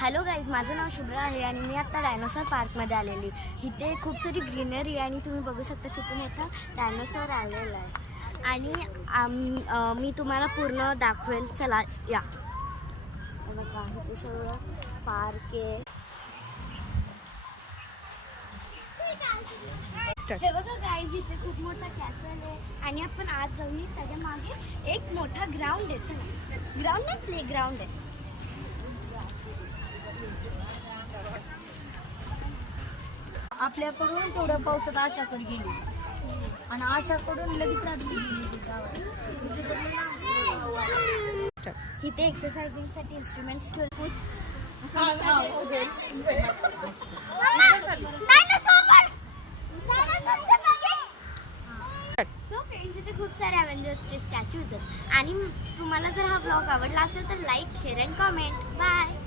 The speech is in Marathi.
हॅलो गाईज, माझं नाव शुभ्रा आहे आणि मी आत्ता डायनोसॉर पार्कमध्ये आलेली. इथे खूप सारी ग्रीनरी आहे आणि तुम्ही बघू शकता किती मोठा डायनोसॉर आलेला आहे. आणि मी तुम्हाला पूर्ण दाखवेल. चला या. बघा इथे सगळं पार्क आहे. हे बघा गाईज, इथे खूप मोठा कॅसल आहे आणि आपण आज जाऊन त्याच्या मागे एक मोठा ग्राउंड आहे. ग्राउंड नाही, प्ले ग्राउंड आहे. आपल्याकडून तेवढ्या पावसात आशाकडे गेली आणि आशाकडून लगेच रात्री गेली. इथे एक्सरसाइजिंगसाठी इन्स्ट्रुमेंट्स ठेवले. सो फ्रेंड्स, इथे खूप सारे अव्हेंजर्सचे स्टॅच्यूज आहेत आणि तुम्हाला जर हा ब्लॉग आवडला असेल तर like, share and comment. Bye.